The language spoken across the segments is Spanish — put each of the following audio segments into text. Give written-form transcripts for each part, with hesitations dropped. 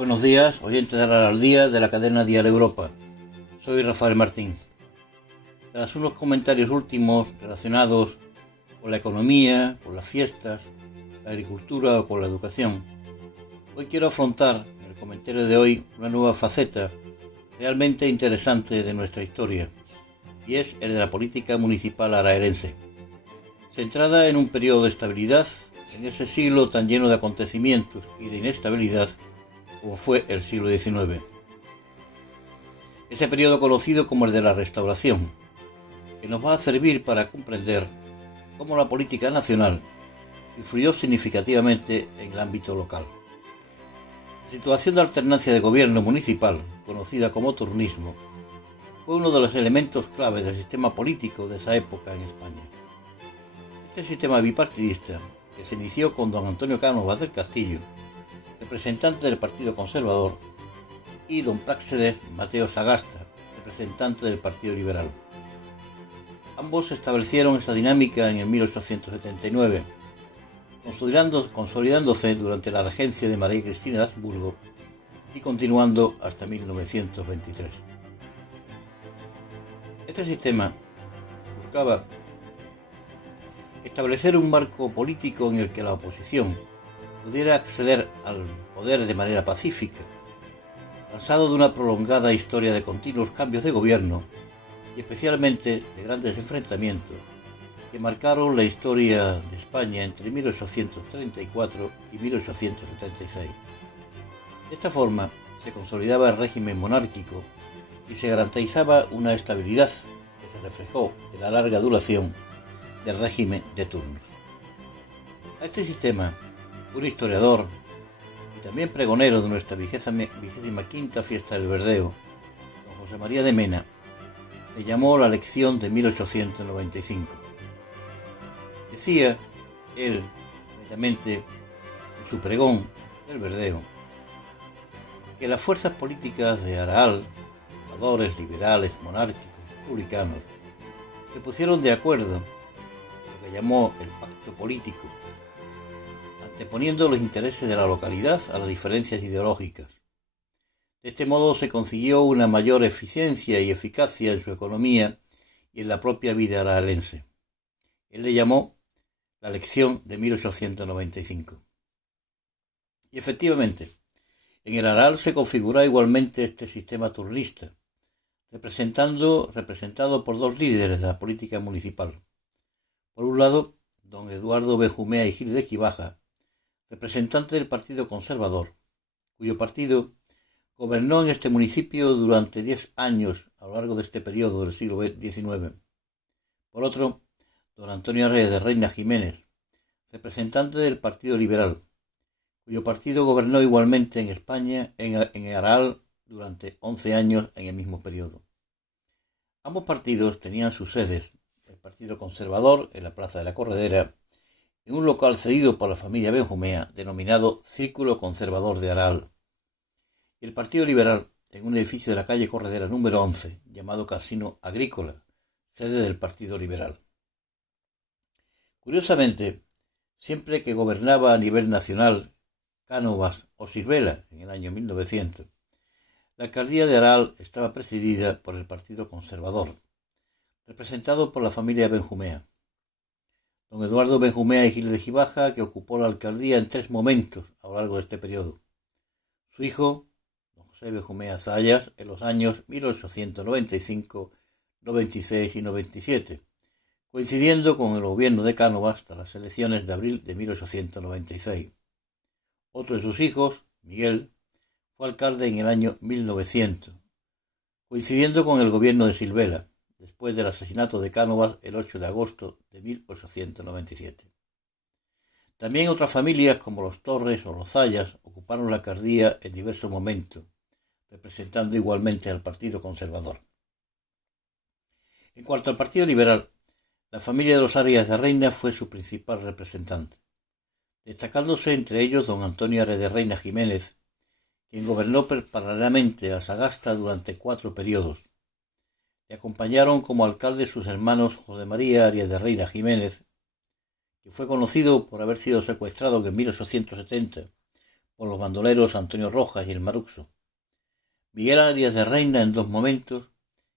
Buenos días, oyentes de la Al Día de la cadena Dial Europa. Soy Rafael Martín. Tras unos comentarios últimos relacionados con la economía, con las fiestas, la agricultura o con la educación, hoy quiero afrontar en el comentario de hoy una nueva faceta realmente interesante de nuestra historia, y es el de la política municipal araelense, centrada en un periodo de estabilidad en ese siglo tan lleno de acontecimientos y de inestabilidad como fue el siglo XIX. Ese periodo conocido como el de la Restauración, que nos va a servir para comprender cómo la política nacional influyó significativamente en el ámbito local. La situación de alternancia de gobierno municipal, conocida como turnismo, fue uno de los elementos claves del sistema político de esa época en España. Este sistema bipartidista, que se inició con don Antonio Cánovas del Castillo, representante del Partido Conservador, y don Práxedes Mateo Sagasta, representante del Partido Liberal. Ambos establecieron esa dinámica en el 1879, consolidándose durante la regencia de María Cristina de Habsburgo y continuando hasta 1923. Este sistema buscaba establecer un marco político en el que la oposición pudiera acceder al poder de manera pacífica, cansado de una prolongada historia de continuos cambios de gobierno y especialmente de grandes enfrentamientos que marcaron la historia de España entre 1834 y 1876. De esta forma se consolidaba el régimen monárquico y se garantizaba una estabilidad que se reflejó en la larga duración del régimen de turnos. A este sistema, un historiador y también pregonero de nuestra 25ª fiesta del Verdeo, don José María de Mena, le llamó la lección de 1895. Decía él, concretamente en su pregón del Verdeo, que las fuerzas políticas de Araal, conservadores, liberales, monárquicos, republicanos, se pusieron de acuerdo en lo que llamó el pacto político, anteponiendo los intereses de la localidad a las diferencias ideológicas. De este modo se consiguió una mayor eficiencia y eficacia en su economía y en la propia vida aralense. Él le llamó la lección de 1895. Y efectivamente, en el Aral se configura igualmente este sistema turnista, representado por dos líderes de la política municipal. Por un lado, don Eduardo Benjumea y Gil de Gibaja, representante del Partido Conservador, cuyo partido gobernó en este municipio durante 10 años a lo largo de este periodo del siglo XIX. Por otro, don Antonio Reyes de Reina Jiménez, representante del Partido Liberal, cuyo partido gobernó igualmente en España, en Araal, durante 11 años en el mismo periodo. Ambos partidos tenían sus sedes, el Partido Conservador en la Plaza de la Corredera, en un local cedido por la familia Benjumea, denominado Círculo Conservador de Araal, y el Partido Liberal en un edificio de la calle Corredera número 11, llamado Casino Agrícola, sede del Partido Liberal. Curiosamente, siempre que gobernaba a nivel nacional Cánovas o Silvela en el año 1900, la alcaldía de Araal estaba presidida por el Partido Conservador, representado por la familia Benjumea. Don Eduardo Benjumea y Gil de Gibaja, que ocupó la alcaldía en 3 momentos a lo largo de este periodo. Su hijo, don José Benjumea Zayas, en los años 1895, 96 y 97, coincidiendo con el gobierno de Cánovas hasta las elecciones de abril de 1896. Otro de sus hijos, Miguel, fue alcalde en el año 1900, coincidiendo con el gobierno de Silvela, después del asesinato de Cánovas el 8 de agosto de 1897. También otras familias como los Torres o los Zayas ocuparon la alcaldía en diversos momentos, representando igualmente al Partido Conservador. En cuanto al Partido Liberal, la familia de los Arias de Reina fue su principal representante, destacándose entre ellos don Antonio Arias de Reina Jiménez, quien gobernó paralelamente a Sagasta durante 4 periodos. Le acompañaron como alcalde sus hermanos José María Arias de Reina Jiménez, que fue conocido por haber sido secuestrado en 1870 por los bandoleros Antonio Rojas y el Maruxo, Miguel Arias de Reina en 2 momentos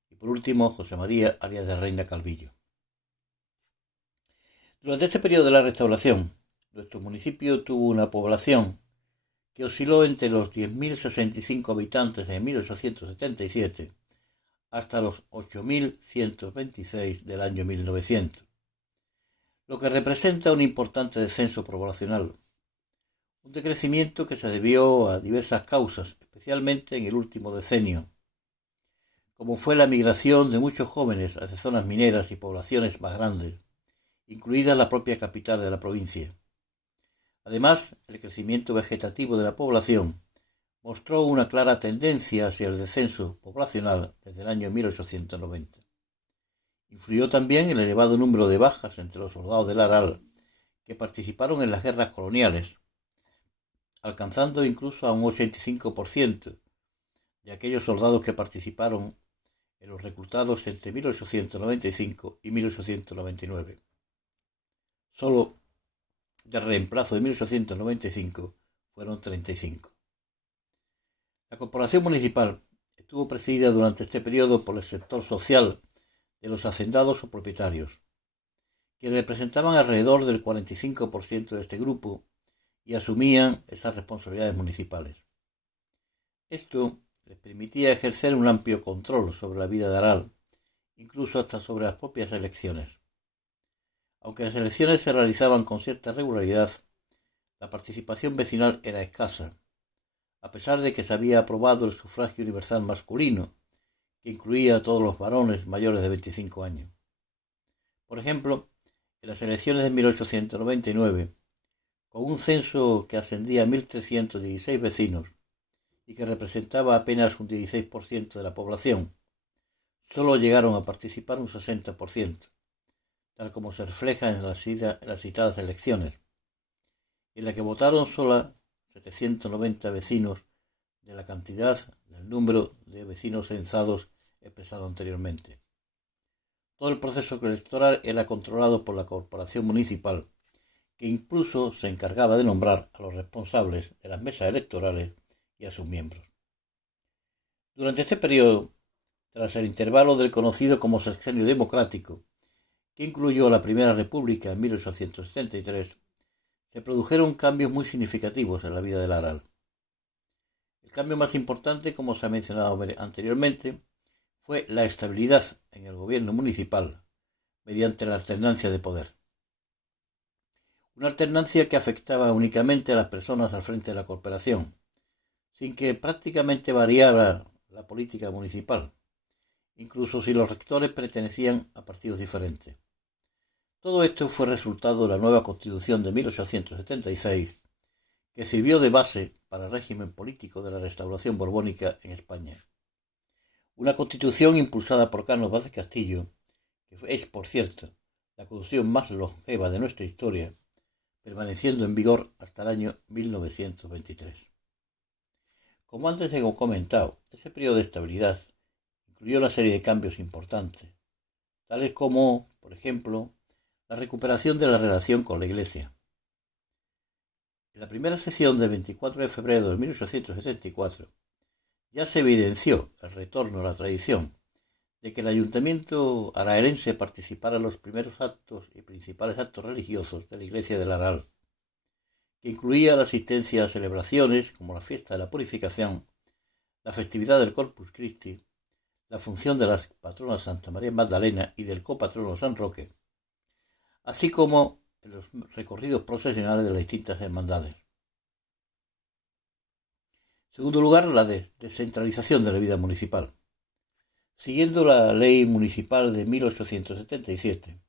y por último José María Arias de Reina Calvillo. Durante este periodo de la Restauración, nuestro municipio tuvo una población que osciló entre los 10.065 habitantes en 1877 hasta los 8.126 del año 1900, lo que representa un importante descenso poblacional, un decrecimiento que se debió a diversas causas, especialmente en el último decenio, como fue la migración de muchos jóvenes hacia zonas mineras y poblaciones más grandes, incluida la propia capital de la provincia. Además, el crecimiento vegetativo de la población mostró una clara tendencia hacia el descenso poblacional desde el año 1890. Influyó también el elevado número de bajas entre los soldados del Aral que participaron en las guerras coloniales, alcanzando incluso a un 85% de aquellos soldados que participaron en los reclutados entre 1895 y 1899. Solo de reemplazo de 1895 fueron 35. La corporación municipal estuvo presidida durante este periodo por el sector social de los hacendados o propietarios, que representaban alrededor del 45% de este grupo y asumían esas responsabilidades municipales. Esto les permitía ejercer un amplio control sobre la vida de Aral, incluso hasta sobre las propias elecciones. Aunque las elecciones se realizaban con cierta regularidad, la participación vecinal era escasa, a pesar de que se había aprobado el sufragio universal masculino, que incluía a todos los varones mayores de 25 años. Por ejemplo, en las elecciones de 1899, con un censo que ascendía a 1.316 vecinos y que representaba apenas un 16% de la población, solo llegaron a participar un 60%, tal como se refleja en las citadas elecciones, en la que votaron solo 790 vecinos de la cantidad del número de vecinos censados expresado anteriormente. Todo el proceso electoral era controlado por la corporación municipal, que incluso se encargaba de nombrar a los responsables de las mesas electorales y a sus miembros. Durante este periodo, tras el intervalo del conocido como Sexenio Democrático, que incluyó la Primera República en 1873, se produjeron cambios muy significativos en la vida del Aral. El cambio más importante, como se ha mencionado anteriormente, fue la estabilidad en el gobierno municipal mediante la alternancia de poder. Una alternancia que afectaba únicamente a las personas al frente de la corporación, sin que prácticamente variara la política municipal, incluso si los rectores pertenecían a partidos diferentes. Todo esto fue resultado de la nueva Constitución de 1876, que sirvió de base para el régimen político de la Restauración borbónica en España. Una Constitución impulsada por Carlos Vázquez Castillo, que es, por cierto, la constitución más longeva de nuestra historia, permaneciendo en vigor hasta el año 1923. Como antes he comentado, ese periodo de estabilidad incluyó una serie de cambios importantes, tales como, por ejemplo, la recuperación de la relación con la Iglesia. En la primera sesión del 24 de febrero de 1874 ya se evidenció el retorno a la tradición de que el ayuntamiento araelense participara en los primeros actos y principales actos religiosos de la Iglesia del Aral, que incluía la asistencia a celebraciones como la fiesta de la Purificación, la festividad del Corpus Christi, la función de las patronas Santa María Magdalena y del copatrono San Roque, así como en los recorridos procesionales de las distintas hermandades. En segundo lugar, la descentralización de la vida municipal. Siguiendo la ley municipal de 1877,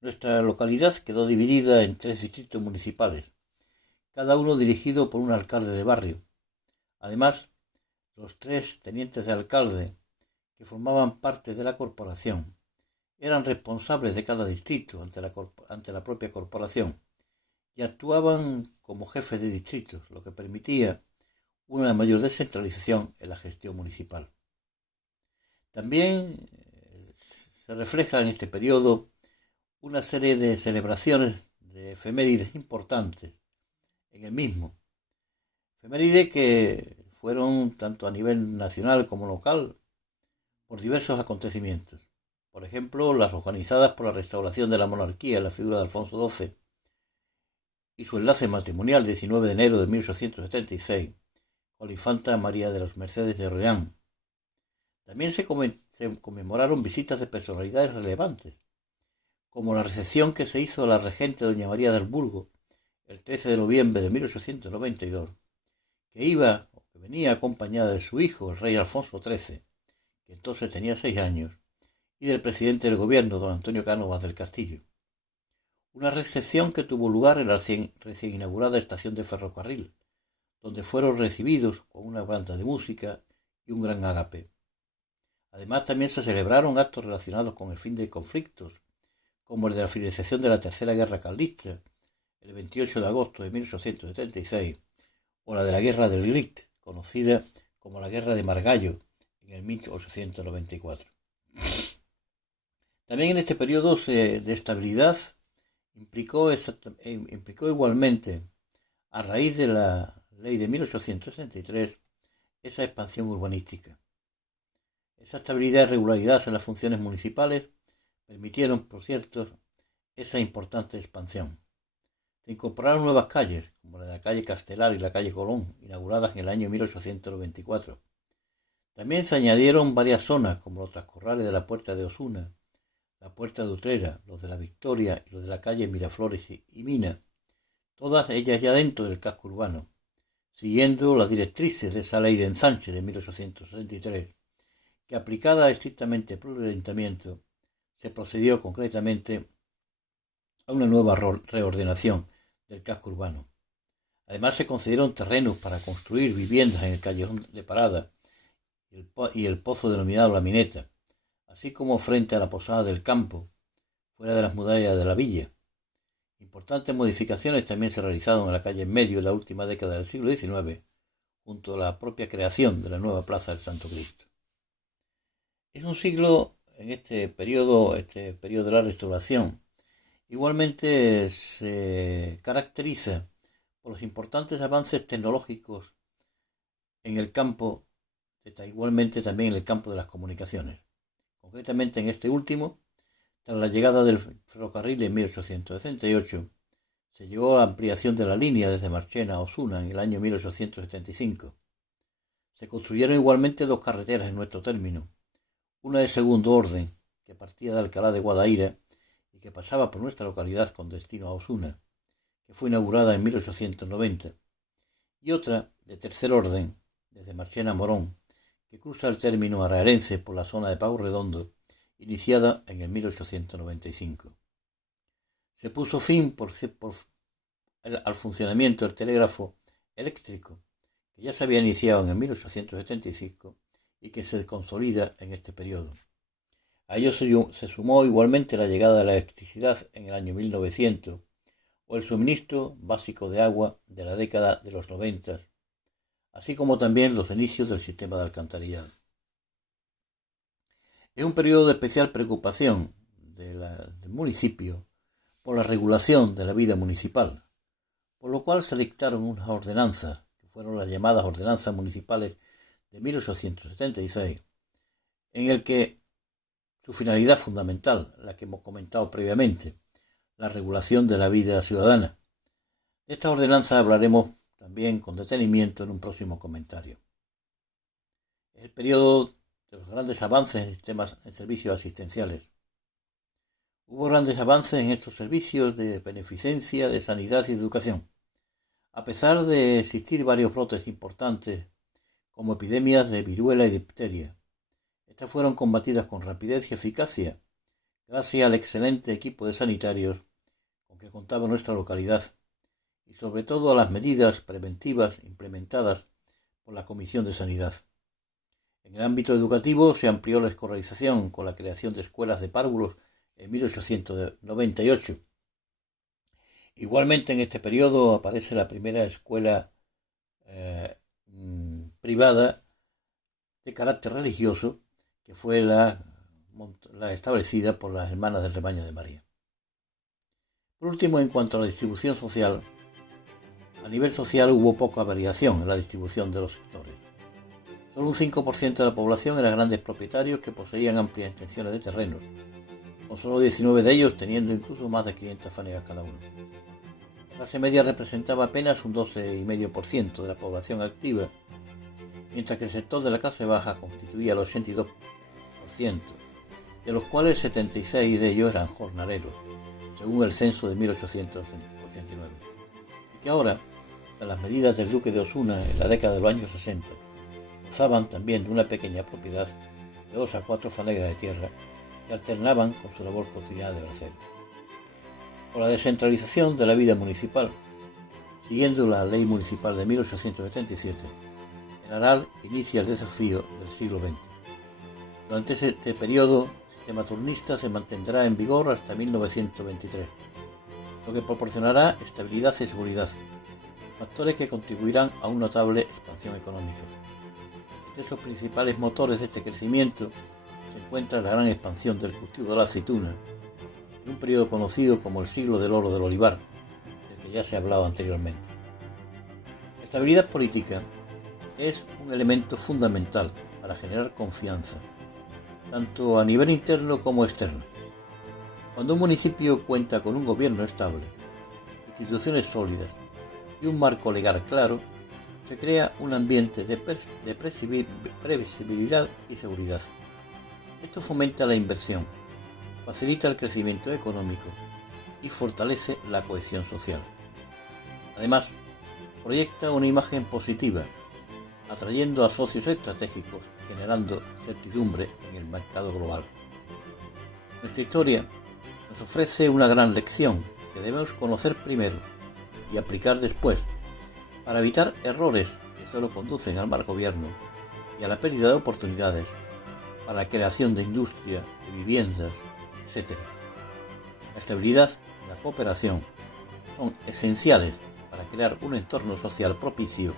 nuestra localidad quedó dividida en 3 distritos municipales, cada uno dirigido por un alcalde de barrio. Además, los 3 tenientes de alcalde, que formaban parte de la corporación, eran responsables de cada distrito ante la propia corporación y actuaban como jefes de distritos, lo que permitía una mayor descentralización en la gestión municipal. También se refleja en este periodo una serie de celebraciones de efemérides importantes en el mismo. Efemérides que fueron tanto a nivel nacional como local por diversos acontecimientos. Por ejemplo, las organizadas por la restauración de la monarquía en la figura de Alfonso XII y su enlace matrimonial 19 de enero de 1876 con la infanta María de las Mercedes de Orleans. También se conmemoraron visitas de personalidades relevantes, como la recepción que se hizo a la regente doña María del Burgo el 13 de noviembre de 1892, que venía acompañada de su hijo, el rey Alfonso XIII, que entonces tenía 6 años, y del presidente del gobierno, don Antonio Cánovas del Castillo. Una recepción que tuvo lugar en la recién inaugurada estación de ferrocarril, donde fueron recibidos con una banda de música y un gran ágape. Además, también se celebraron actos relacionados con el fin de conflictos, como el de la finalización de la Tercera Guerra Carlista, el 28 de agosto de 1876, o la de la Guerra del Grit, conocida como la Guerra de Margallo, en el 1894. También en este periodo de estabilidad implicó igualmente, a raíz de la ley de 1863, esa expansión urbanística. Esa estabilidad y regularidad en las funciones municipales permitieron, por cierto, esa importante expansión. Se incorporaron nuevas calles, como la calle Castelar y la calle Colón, inauguradas en el año 1894. También se añadieron varias zonas, como los Trascorrales de la Puerta de Osuna, la Puerta de Utrera, los de la Victoria y los de la calle Miraflores y Mina, todas ellas ya dentro del casco urbano, siguiendo las directrices de esa ley de ensanche de 1863, que aplicada estrictamente por el ayuntamiento, se procedió concretamente a una nueva reordenación del casco urbano. Además, se concedieron terrenos para construir viviendas en el callejón de Parada y el pozo denominado La Mineta, así como frente a la Posada del Campo, fuera de las murallas de la villa. Importantes modificaciones también se realizaron en la calle en Medio en la última década del siglo XIX, junto a la propia creación de la nueva Plaza del Santo Cristo. Es un siglo, en este periodo de la Restauración, igualmente se caracteriza por los importantes avances tecnológicos en el campo, igualmente también en el campo de las comunicaciones. Concretamente en este último, tras la llegada del ferrocarril en 1868, se llegó a la ampliación de la línea desde Marchena a Osuna en el año 1875. Se construyeron igualmente 2 carreteras en nuestro término, una de segundo orden, que partía de Alcalá de Guadaira y que pasaba por nuestra localidad con destino a Osuna, que fue inaugurada en 1890, y otra de tercer orden, desde Marchena a Morón, que cruza el término araerense por la zona de Pau Redondo, iniciada en el 1895. Se puso fin al funcionamiento del telégrafo eléctrico, que ya se había iniciado en el 1875 y que se consolida en este periodo. A ello se sumó igualmente la llegada de la electricidad en el año 1900 o el suministro básico de agua de la década de los 90, así como también los inicios del sistema de alcantarillado. Es un periodo de especial preocupación del municipio por la regulación de la vida municipal, por lo cual se dictaron unas ordenanzas, que fueron las llamadas ordenanzas municipales de 1876, en el que su finalidad fundamental, la que hemos comentado previamente, la regulación de la vida ciudadana. De esta ordenanza hablaremos también con detenimiento en un próximo comentario. Es el periodo de los grandes avances en servicios asistenciales. Hubo grandes avances en estos servicios de beneficencia, de sanidad y de educación, a pesar de existir varios brotes importantes como epidemias de viruela y difteria. Estas fueron combatidas con rapidez y eficacia gracias al excelente equipo de sanitarios con que contaba nuestra localidad y sobre todo a las medidas preventivas implementadas por la Comisión de Sanidad. En el ámbito educativo se amplió la escolarización con la creación de escuelas de párvulos en 1898. Igualmente en este periodo aparece la primera escuela privada de carácter religioso, que fue la establecida por las Hermanas del Rebaño de María. Por último, en cuanto a la distribución social, A nivel social hubo poca variación en la distribución de los sectores. Solo un 5% de la población eran grandes propietarios que poseían amplias extensiones de terrenos, con solo 19 de ellos teniendo incluso más de 500 fanegas cada uno. La clase media representaba apenas un 12,5% de la población activa, mientras que el sector de la clase baja constituía el 82%, de los cuales 76 de ellos eran jornaleros, según el censo de 1889, y que ahora, tras las medidas del duque de Osuna en la década de los años 60, gozaban también de una pequeña propiedad de 2 a 4 fanegas de tierra que alternaban con su labor cotidiana de bracero. Con la descentralización de la vida municipal, siguiendo la ley municipal de 1877, el Aral inicia el desafío del siglo XX. Durante este periodo, el sistema turnista se mantendrá en vigor hasta 1923, lo que proporcionará estabilidad y seguridad, factores que contribuirán a una notable expansión económica. Entre esos principales motores de este crecimiento se encuentra la gran expansión del cultivo de la aceituna, en un periodo conocido como el siglo del oro del olivar, del que ya se ha hablado anteriormente. La estabilidad política es un elemento fundamental para generar confianza, tanto a nivel interno como externo. Cuando un municipio cuenta con un gobierno estable, instituciones sólidas y un marco legal claro, se crea un ambiente de previsibilidad y seguridad. Esto fomenta la inversión, facilita el crecimiento económico y fortalece la cohesión social. Además, proyecta una imagen positiva, atrayendo a socios estratégicos y generando certidumbre en el mercado global. Nuestra historia nos ofrece una gran lección que debemos conocer primero y aplicar después, para evitar errores que solo conducen al mal gobierno y a la pérdida de oportunidades para la creación de industria, de viviendas, etc. La estabilidad y la cooperación son esenciales para crear un entorno social propicio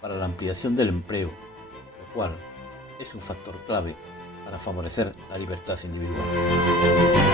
para la ampliación del empleo, lo cual es un factor clave para favorecer la libertad individual.